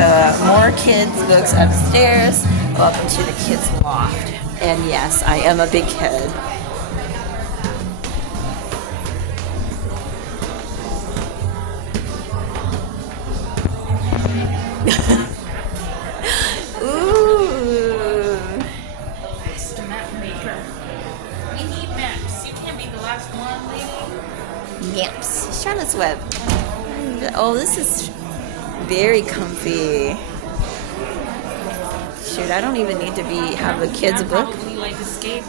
the more kids books upstairs. Welcome to the kids loft. And yes, I am a big kid. Ooh. It's the map maker. We need maps. You can't be the last one, lady. Yamps. Charlotte's Web. Oh, this is very comfy. Shoot, I don't even need to have a kid's book. Probably like escape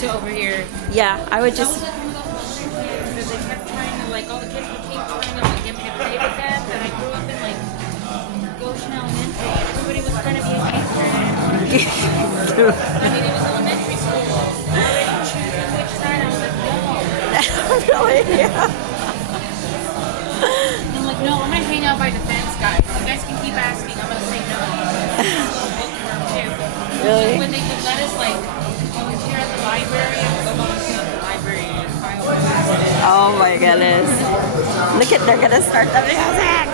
to over here. Yeah, I would just. Because they kept trying to, like, all the kids would keep trying to, like, get me to play with them. And I grew up in, like, Goshen Elementary. Everybody was trying to be a gangster. I mean, it was elementary school. I already choosing which side. I was like, no. Really? Yeah. And I'm like, no, I'm gonna hang out by the fence, guys. You guys can keep asking. I'm gonna say no. Bookworm too. Really? When they would let us, like, volunteer at the library, I would go volunteer at the library and find out what Oh my goodness. Look at, they're gonna start the music.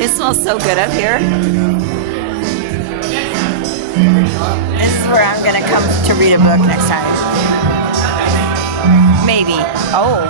It smells so good up here. This is where I'm gonna come to read a book next time. Maybe. Oh.